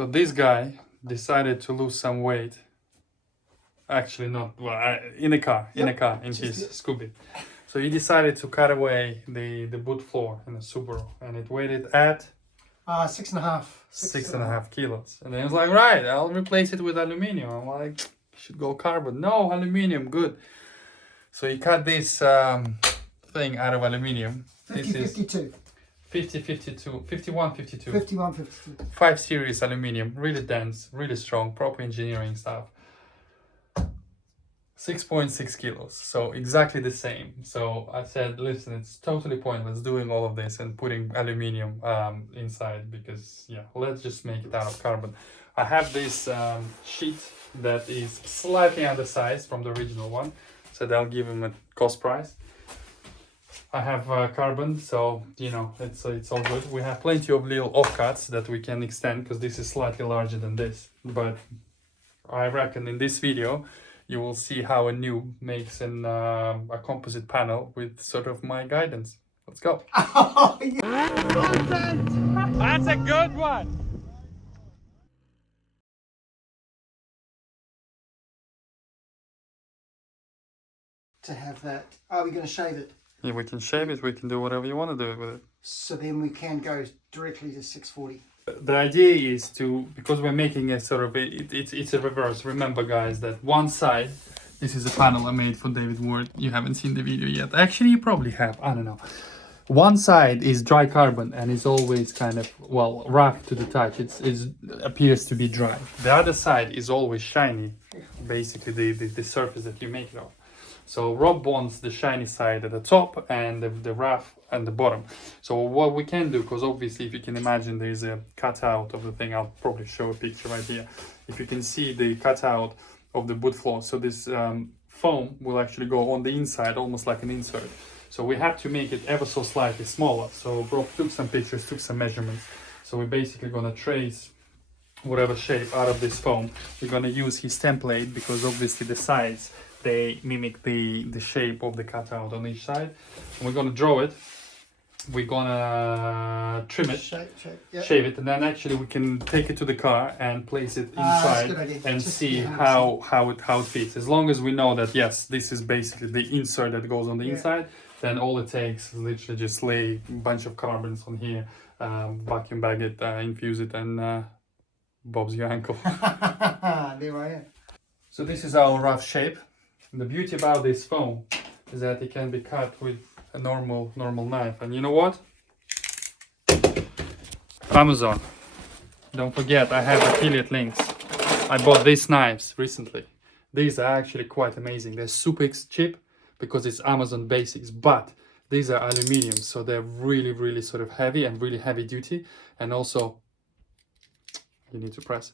So this guy decided to lose some weight. Actually, not well, in a car, in his Scooby. So he decided to cut away the boot floor in a Subaru, and it weighed at 6.5 kilos. And then he was like, right, I'll replace it with aluminium. I'm like, you should go carbon. No, aluminium, good. So he cut this thing out of aluminium. 50-52. 50-52, 51-52. 51-52. 5 series aluminium, really dense, really strong, proper engineering stuff. 6.6 kilos, so exactly the same. So I said, listen, it's totally pointless doing all of this and putting aluminium inside, because yeah, let's just make it out of carbon. I have this sheet that is slightly undersized from the original one, so that'll give him a cost price. I have carbon, so you know it's all good. We have plenty of little offcuts that we can extend, because this is slightly larger than this. But I reckon in this video you will see how a noob makes a composite panel with sort of my guidance. Let's go. Oh, yeah. That's a good one. To have that. Are we going to shave it? Yeah, we can shave it. We can do whatever you want to do with it. So then we can go directly to 640. The idea is to, because we're making a sort of, it's a reverse. Remember guys, that one side, this is a panel I made for David Ward. You haven't seen the video yet. Actually, you probably have, I don't know. One side is dry carbon and is always kind of, well, rough to the touch. It appears to be dry. The other side is always shiny, basically the surface that you make it of. So Rob wants the shiny side at the top and the rough at the bottom. So what we can do, because obviously if you can imagine there's a cutout of the thing, I'll probably show a picture right here. If you can see the cutout of the boot floor, so this foam will actually go on the inside, almost like an insert. So we have to make it ever so slightly smaller. So Rob took some pictures, took some measurements. So we're basically going to trace whatever shape out of this foam. We're going to use his template, because obviously the sides, they mimic the shape of the cutout on each side. And we're going to draw it. We're going to trim it, shave it, and then actually we can take it to the car and place it inside and see how it fits. As long as we know that, yes, this is basically the insert that goes on the inside, then all it takes is literally just lay a bunch of carbons on here, vacuum bag it, infuse it, and Bob's your ankle. There I am. So this is our rough shape. The beauty about this foam is that it can be cut with a normal knife. And you know what? Amazon. Don't forget, I have affiliate links. I bought these knives recently. These are actually quite amazing. They're super cheap because it's Amazon basics, but these are aluminium, so they're really sort of heavy and really heavy duty. And also, you need to press.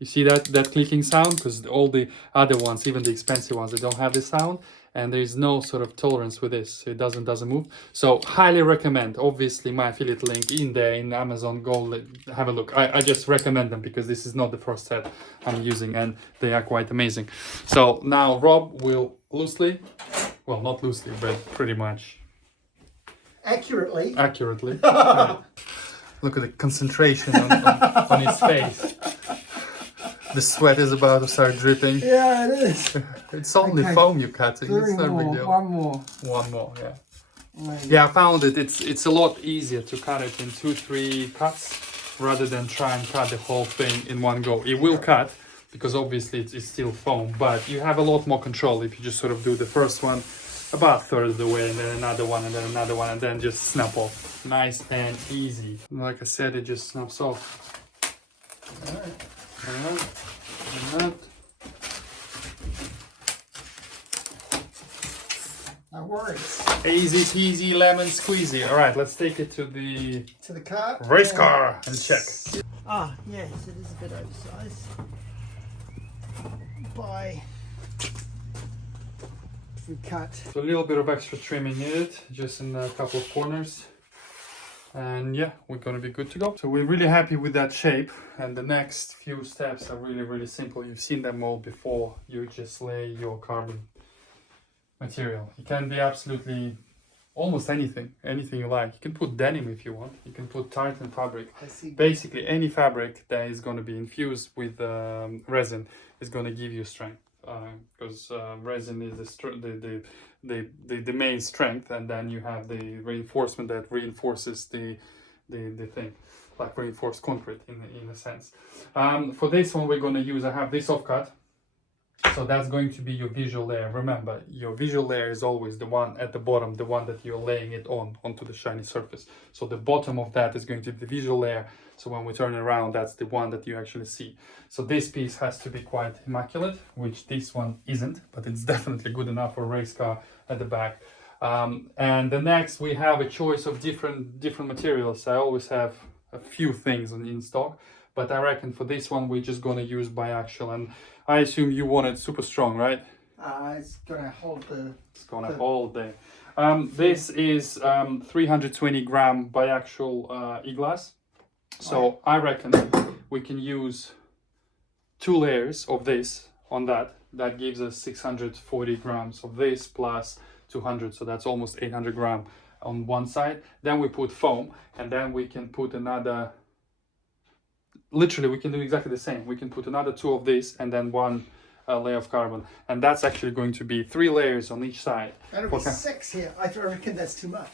You see that clicking sound? Because all the other ones, even the expensive ones, they don't have this sound, and there is no sort of tolerance with this. So it doesn't move. So highly recommend. Obviously, my affiliate link in there in Amazon. Go have a look. I just recommend them because this is not the first set I'm using, and they are quite amazing. So now Rob will loosely, well, not loosely, but pretty much accurately. Look at the concentration on his face. The sweat is about to start dripping. Yeah, it is. It's only foam you're cutting. It's no big deal. One more, yeah. Maybe. Yeah, I found it's a lot easier to cut it in 2-3 cuts rather than try and cut the whole thing in one go. It will cut because obviously it's still foam, but you have a lot more control if you just sort of do the first one about a third of the way, and then another one, and then another one, and then just snap off. Nice and easy. Like I said, it just snaps off. All right. No worries. Easy peasy lemon squeezy. All right, let's take it to the car, race car, and check. Ah, yes, it is a bit oversized. By if we cut. So a little bit of extra trimming needed, just in a couple of corners. And yeah, we're gonna be good to go. So we're really happy with that shape, and the next few steps are really simple. You've seen them all before. You just lay your carbon material. It can be absolutely almost anything you like. You can put denim if you want. You can put tartan fabric. I see. Basically, any fabric that is going to be infused with resin is going to give you strength, because resin is the main strength, and then you have the reinforcement that reinforces the thing, like reinforced concrete in a sense. For this one, we're going to use, I have this offcut. So that's going to be your visual layer. Remember, your visual layer is always the one at the bottom, the one that you're laying it onto the shiny surface. So the bottom of that is going to be the visual layer. So when we turn it around, that's the one that you actually see. So this piece has to be quite immaculate, which this one isn't, but it's definitely good enough for a race car at the back. And the next, we have a choice of different materials. I always have a few things in stock, but I reckon for this one, we're just going to use biaxial. And I assume you want it super strong, right? It's gonna hold the. It's gonna hold the. This is 320 gram biaxial e-glass. So I reckon we can use 2 layers of this on that. That gives us 640 grams of this plus 200, so that's almost 800 gram on one side. Then we put foam, and then we can put another. Literally, we can do exactly the same. We can put another 2 of this and then 1 layer of carbon, and that's actually going to be 3 layers on each side. That'll be 6 here. I reckon that's too much.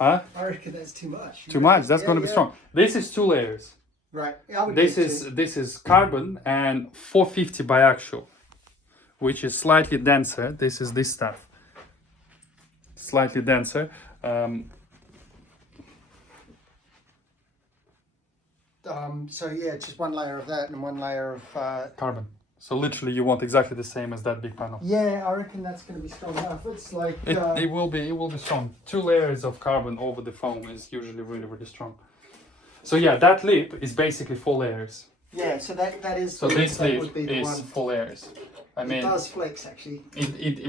Huh? I reckon that's too much. Too much. That's going to be strong. This is 2 layers. Right. I would This is carbon and 450 biaxial, which is slightly denser. This is this stuff. Slightly denser. So yeah, just 1 layer of that and 1 layer of carbon. So literally you want exactly the same as that big panel. Yeah, I reckon that's going to be strong enough. It's like it will be strong. 2 layers of carbon over the foam is usually really strong. So yeah, that lip is basically 4 layers. Yeah, so that is. So this that lip would be the is one. 4 layers. I mean, it does flex actually.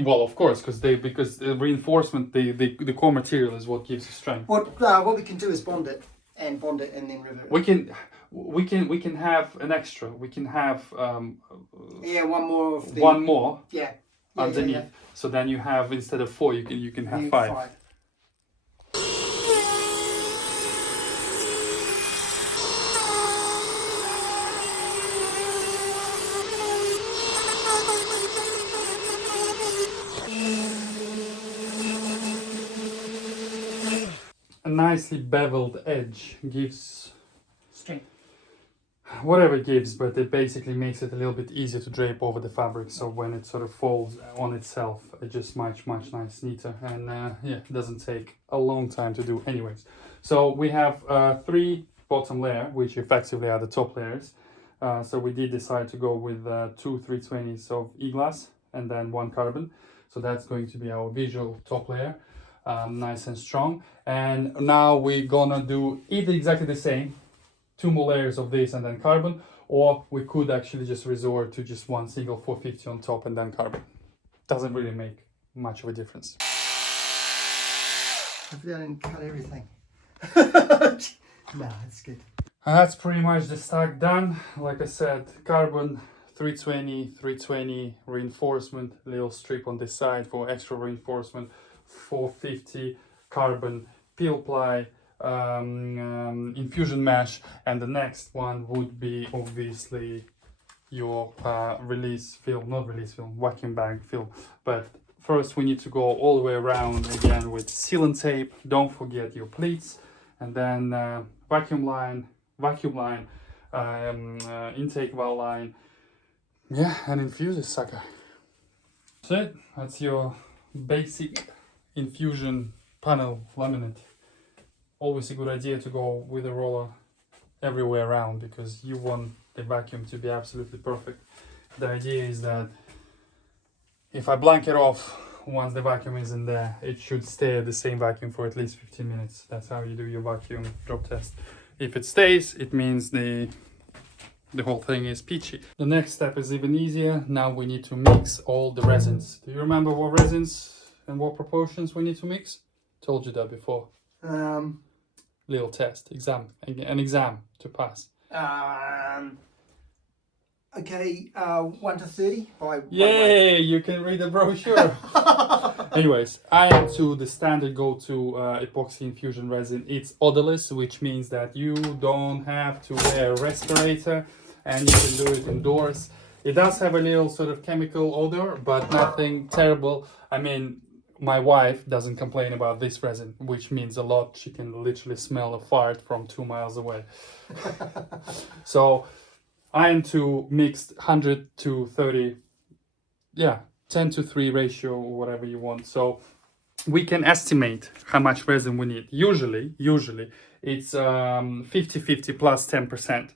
Well, of course, because the reinforcement, the core material is what gives you strength. What we can do is bond it and then revert. We can have an extra. We can have yeah, one more of the. One more. Yeah. Underneath. Yeah. So then you have, instead of 4, you can have 5. A nicely beveled edge gives strength. Whatever it gives, but it basically makes it a little bit easier to drape over the fabric. So when it sort of folds on itself, it just much nice neater, and yeah, it doesn't take a long time to do anyways. So we have 3 bottom layer, which effectively are the top layers. So we did decide to go with 2 320s of e-glass and then 1 carbon. So that's going to be our visual top layer, nice and strong. And now we're gonna do either exactly the same, 2 more layers of this and then carbon, or we could actually just resort to just 1 single 450 on top and then carbon. Doesn't really make much of a difference. Hopefully I didn't cut everything. No, it's good. That's pretty much the stack done. Like I said, carbon 320 reinforcement, little strip on this side for extra reinforcement, 450 carbon peel ply, infusion mesh, and the next one would be obviously your vacuum bag film. But first we need to go all the way around again with sealant tape. Don't forget your pleats, and then vacuum line, intake valve line, yeah, and infuse this sucker. That's it. That's your basic infusion panel laminate. Always a good idea to go with a roller everywhere around, because you want the vacuum to be absolutely perfect. The idea is that if I blank it off once the vacuum is in there, it should stay at the same vacuum for at least 15 minutes. That's how you do your vacuum drop test. If it stays, it means the whole thing is peachy. The next step is even easier. Now we need to mix all the resins. Do you remember what resins and what proportions we need to mix? Told you that before. Little test, an exam to pass. Okay, 1 to 30 by weight. Yay, you can read the brochure. Anyways, I am to the standard go-to epoxy infusion resin. It's odorless, which means that you don't have to wear a respirator and you can do it indoors. It does have a little sort of chemical odor, but nothing terrible. I mean, my wife doesn't complain about this resin, which means a lot. She can literally smell a fart from 2 miles away. So I am to mixed 100 to 30, yeah, 10 to 3 ratio or whatever you want. So we can estimate how much resin we need. Usually it's 50-50 plus 10%.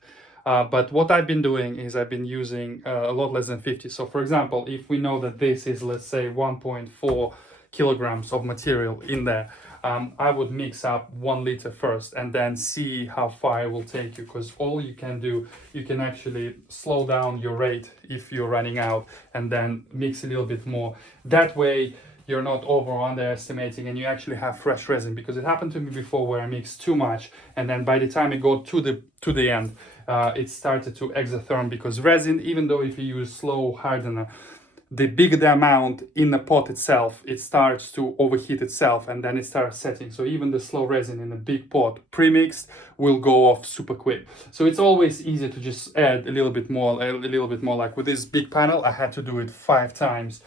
But what I've been doing is I've been using a lot less than 50. So for example, if we know that this is, let's say, 1.4 kilograms of material in there, I would mix up 1 liter first and then see how far it will take you, because all you can do, you can actually slow down your rate if you're running out and then mix a little bit more. That way you're not over or underestimating and you actually have fresh resin, because it happened to me before where I mixed too much and then by the time it got to the end, it started to exotherm, because resin, even though if you use slow hardener, the bigger the amount in the pot itself, it starts to overheat itself and then it starts setting. So even the slow resin in a big pot pre-mixed will go off super quick. So it's always easier to just add a little bit more. Like with this big panel, I had to do it 5 times,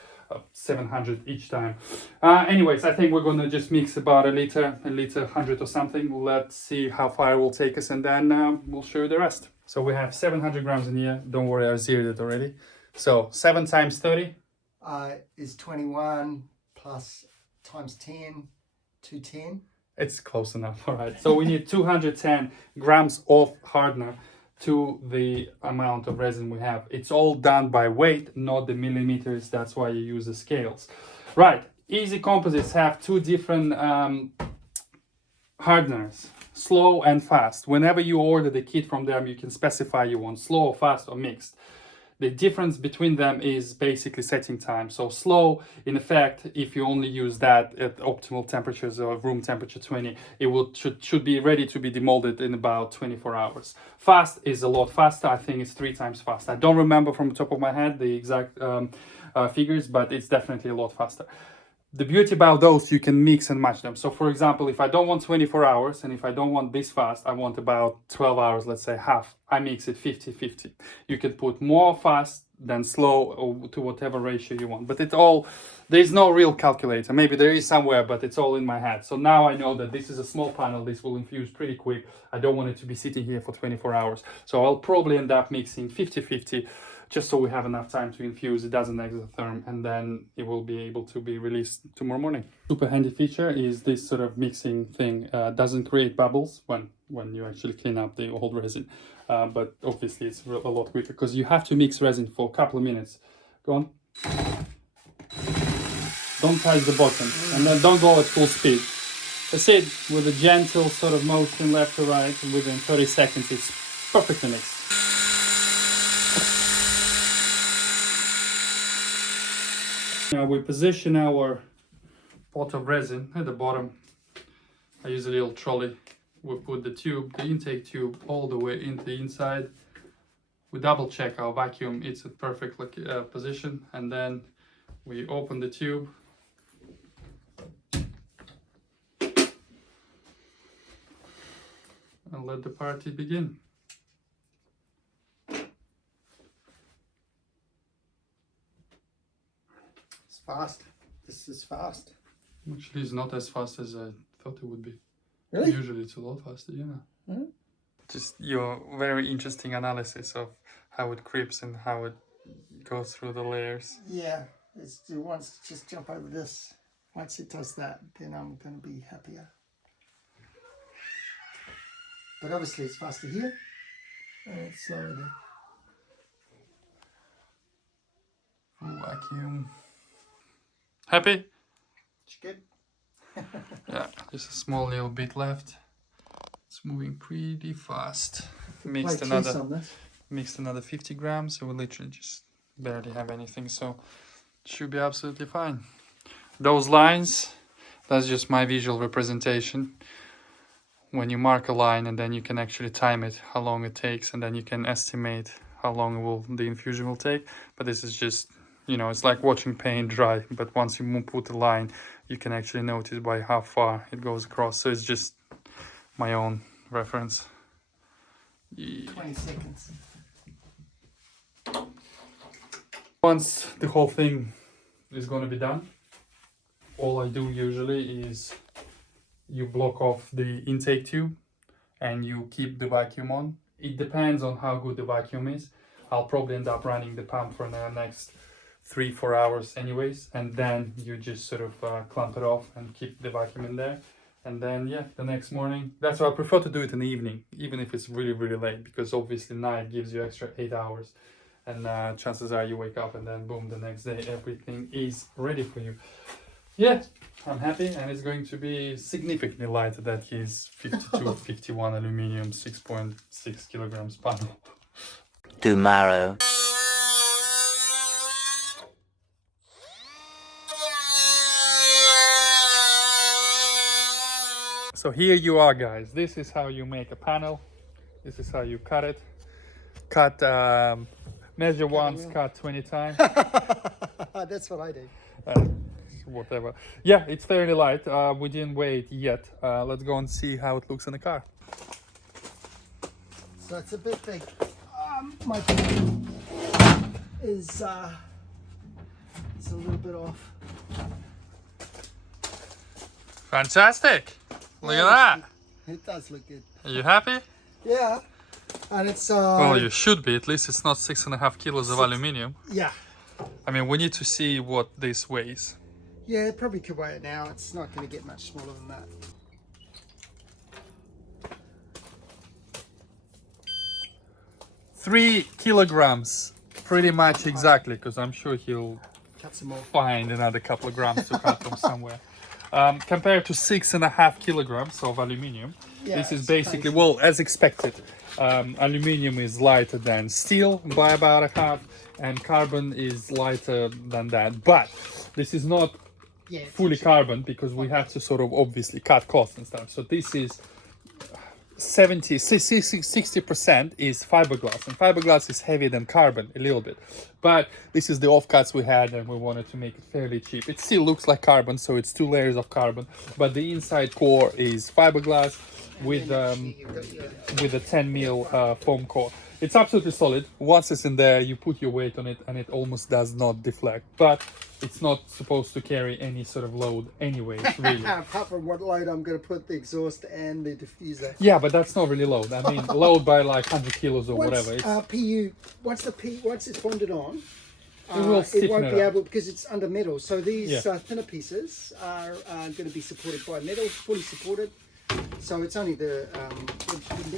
700 each time. Anyways, I think we're gonna just mix about a liter 100 or something. Let's see how far it will take us and then we'll show you the rest. So we have 700 grams in here. Don't worry, I zeroed it already. So 7 times 30 is 21 plus times 10, 210. It's close enough. All right. So we need 210 grams of hardener to the amount of resin we have. It's all done by weight, not the millimeters. That's why you use the scales. Right. Easy Composites have 2 different hardeners, slow and fast. Whenever you order the kit from them, you can specify you want slow or fast or mixed. The difference between them is basically setting time. So slow, in effect, if you only use that at optimal temperatures or room temperature 20, it should be ready to be demolded in about 24 hours. Fast is a lot faster. I think it's 3 times faster. I don't remember from the top of my head the exact figures, but it's definitely a lot faster. The beauty about those, you can mix and match them. So for example, if I don't want 24 hours and if I don't want this fast, I want about 12 hours, let's say half, I mix it 50-50. You can put more fast than slow or to whatever ratio you want. But there's no real calculator. Maybe there is somewhere, but it's all in my head. So now I know that this is a small panel. This will infuse pretty quick. I don't want it to be sitting here for 24 hours. So I'll probably end up mixing 50-50. Just so we have enough time to infuse, it doesn't exotherm, and then it will be able to be released tomorrow morning. Super handy feature is this sort of mixing thing. Doesn't create bubbles when you actually clean up the old resin, but obviously it's a lot quicker because you have to mix resin for a couple of minutes. Go on. Don't touch the bottom, and then don't go at full speed. That's it. With a gentle sort of motion left to right, within 30 seconds, it's perfectly mixed. Now we position our pot of resin at the bottom. I use a little trolley. We put the intake tube all the way into the inside. We double check our vacuum, it's at perfect position, and then we open the tube. And let the party begin. Fast. This is fast. Actually, it's not as fast as I thought it would be. Really? Usually it's a lot faster, yeah. Mm-hmm. Just your very interesting analysis of how it creeps and how it goes through the layers. Yeah, it wants to just jump over this. Once it does that, then I'm going to be happier. But obviously it's faster here, and it's slower there. Full vacuum. Happy? It's good. Yeah, just a small little bit left. It's moving pretty fast. Mixed another 50 grams, so we literally just barely have anything, so it should be absolutely fine. Those lines, that's just my visual representation. When you mark a line and then you can actually time it, how long it takes, and then you can estimate how long the infusion will take, but this is just, you know, it's like watching paint dry, but once you put a line, you can actually notice by how far it goes across. So it's just my own reference. 20 seconds. Once the whole thing is going to be done, all I do usually is you block off the intake tube and you keep the vacuum on. It depends on how good the vacuum is. I'll probably end up running the pump for the next 3-4 hours anyways, and then you just sort of clamp it off and keep the vacuum in there. And then yeah, the next morning, that's why I prefer to do it in the evening, even if it's really late, because obviously night gives you extra 8 hours, and chances are you wake up and then boom, the next day everything is ready for you. Yeah, I'm happy, and it's going to be significantly lighter than his 52 51 aluminium 6.6 kilograms panel. Tomorrow. So here you are, guys. This is how you make a panel. This is how you cut it. Cut, measure once, cut 20 times. That's what I do. Whatever. Yeah, it's fairly light. We didn't weigh it yet. Let's go and see how it looks in the car. So it's a bit big. My is it's a little bit off. Fantastic. Look at that. It does look good. Are you happy? Yeah. And it's Well, you should be. At least it's not 6.5 kilos of aluminium. yeah. I mean, we need to see what this weighs. Yeah, it probably could weigh it now. It's not going to get much smaller than that. Three kilograms, pretty much exactly, because I'm sure he'll Cut some more. find another couple of grams to cut from somewhere. Compared to 6.5 kilograms of aluminium, Yeah, this is it's basically, crazy. well, as expected. Aluminium is lighter than steel by about a half, and carbon is lighter than that. But this is not Yeah, it's fully actually- carbon, because we have to sort of obviously cut costs and stuff. So this is 60% is fiberglass, and fiberglass is heavier than carbon a little bit, but this is the offcuts we had, and we wanted to make it fairly cheap. It still looks like carbon, so it's 2 layers of carbon, but the inside core is fiberglass with a 10 mil foam core. It's absolutely solid. Once it's in there, you put your weight on it and it almost does not deflect, but it's not supposed to carry any sort of load anyways, really. Apart from what load I'm going to put the exhaust and the diffuser. Yeah, but that's not really load. I mean, load by like 100 kilos or whatever. It's, PU, once it's bonded on, will it stiffen won't it be up. able, because it's under metal. So these Yeah. thinner pieces are going to be supported by metal, fully supported. So it's only the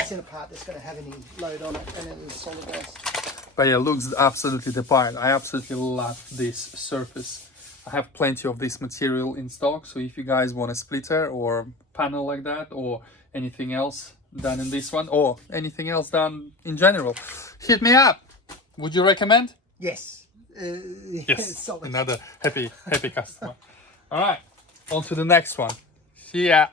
center part that's going to have any load on it, and it is solid base. But yeah, looks absolutely the part. I absolutely love this surface. I have plenty of this material in stock, so if you guys want a splitter or panel like that, or anything else done in this one, or anything else done in general, hit me up. Would you recommend? Yes. Yes. Solid. Another happy customer. All right, on to the next one. See ya.